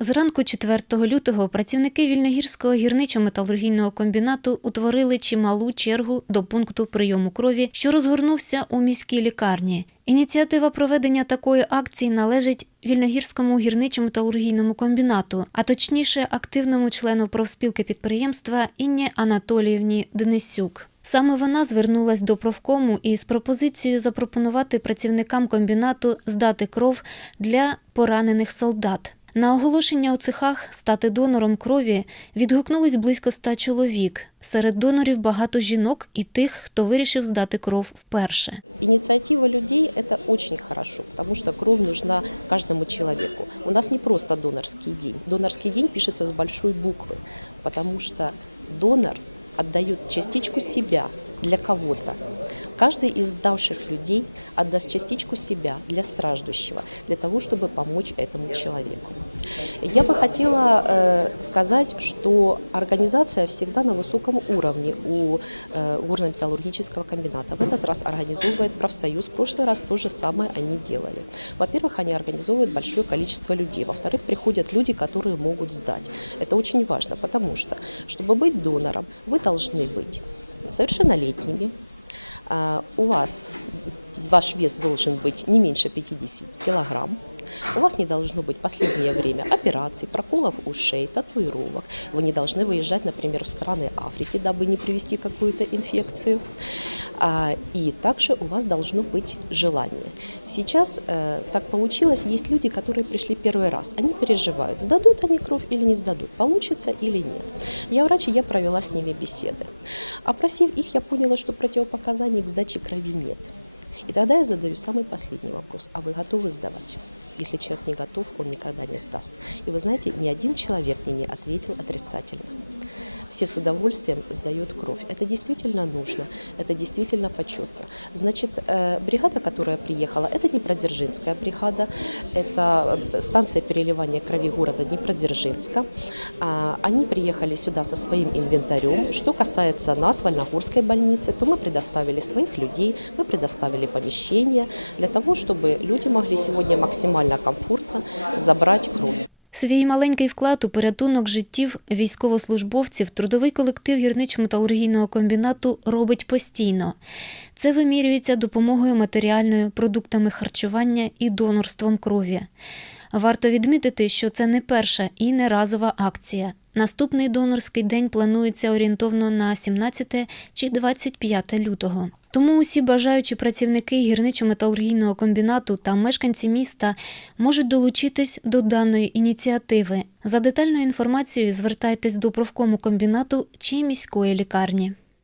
Зранку 4 лютого працівники Вільногірського гірничо-металургійного комбінату утворили чималу чергу до пункту прийому крові, що розгорнувся у міській лікарні. Ініціатива проведення такої акції належить Вільногірському гірничо-металургійному комбінату, а точніше активному члену профспілки підприємства Інні Анатоліївні Денисюк. Саме вона звернулась до профкому із пропозицією запропонувати працівникам комбінату здати кров для поранених солдат. На оголошення у цехах стати донором крові відгукнулись близько ста чоловік. Серед донорів багато жінок і тих, хто вирішив здати кров вперше. Инициатива людей – это очень хорошо, потому что кровь нужна каждому человеку. У нас не просто донорский день. Донорский день пишется с большой буквы, потому что донор отдает частичку себя для кого-то. Каждый из сдавших людей отдаст частичку себя для страждущего, для того, чтобы помочь этому человеку. Я бы хотела э, сказать, что организация всегда на высоком уровне у э, горно-металлургического комбината. В этот раз организовывает профсоюз, в прошлый раз то же самое они делали. Во-первых, они организовывают большое количество людей. Во-вторых, приходят люди, которые могут сдать. Это очень важно, потому что, чтобы быть донором, вы должны быть совершеннолетними, у вас ваш вес должен быть не меньше 50 килограмм. У вас не должно быть последнее время операций, проколов ушей, татуировок. Вы не должны выезжать, например, в страны Африки, дабы не привести какую-то инфекцию. А, И также у вас должно быть желание. Сейчас э, так получилось, есть люди, которые пришли первый раз. Они переживают, сдадут они кровь или не сдадут, получится или нет. Я врач, и я провела с ними беседы. Опросив их, я поняла, что противопоказаний к сдаче крови нет. И тогда я задаю самый последний вопрос. А вы готовы сдавать? Если человек не готов, он никогда не сдаст. И вы знаете, ни один человек мне не ответил отрицательно. Все с удовольствием сдают кровь. Это действительно нужно, это действительно почетно. Значит, э, бригада, которая приехала, это Днепродзержинская бригада, это э, станция переливания крови города Днепродзержинска. А, Они приехали сюда со своим инвентарем. Что касается нас, Вольногорской больницы, то мы предоставили своих людей, мы предоставили помещения для того, чтобы люди могли сегодня максимально комфортно забрать кровь. Свій маленький вклад у порятунок життів військовослужбовців трудовий колектив гірничо-металургійного комбінату робить постійно. Це вимірюється допомогою матеріальною, продуктами харчування і донорством крові. Варто відмітити, що це не перша і не разова акція. Наступний донорський день планується орієнтовно на 17 чи 25 лютого. Тому усі бажаючі працівники гірничо-металургійного комбінату та мешканці міста можуть долучитись до даної ініціативи. За детальною інформацією звертайтесь до профкому комбінату чи міської лікарні.